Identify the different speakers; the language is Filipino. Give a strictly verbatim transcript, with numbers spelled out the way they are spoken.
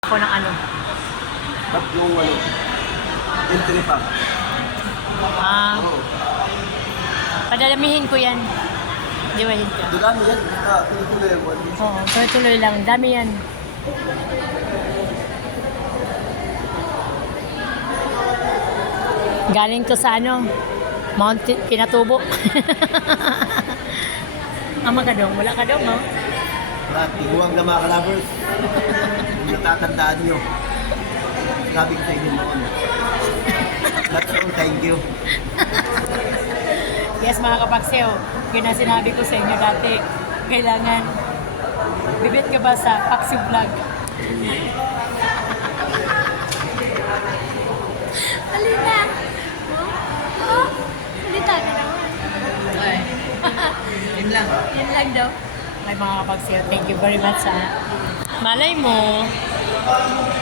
Speaker 1: Ako ng ano.
Speaker 2: Tatlong ano, entry pack.
Speaker 1: Ah,
Speaker 2: Oo.
Speaker 1: padalamihin ko yan. Di ba ka?
Speaker 2: Dami yan. Ah, tuloy-tuloy ang one.
Speaker 1: Oo, tuloy-tuloy lang. Dami yan. Galing to sa ano, Mount Pinatubo. Ama ka dong, wala ka dong, no?
Speaker 2: At tiguang na mga kalabers. Kung natatandaan nyo, sabi ko sa inyo noon. That's all, thank you.
Speaker 1: Yes, mga kapaksew, yun ang sinabi ko sa inyo dati. Kailangan, bibit ka ba sa Paksi Vlog?
Speaker 3: Halika! Oh? Oh? Halika ka naman.
Speaker 1: Ay. Yun lang.
Speaker 3: Yan lang daw.
Speaker 1: Ay, mga kapaksew, thank you very much, ha. Malay mo,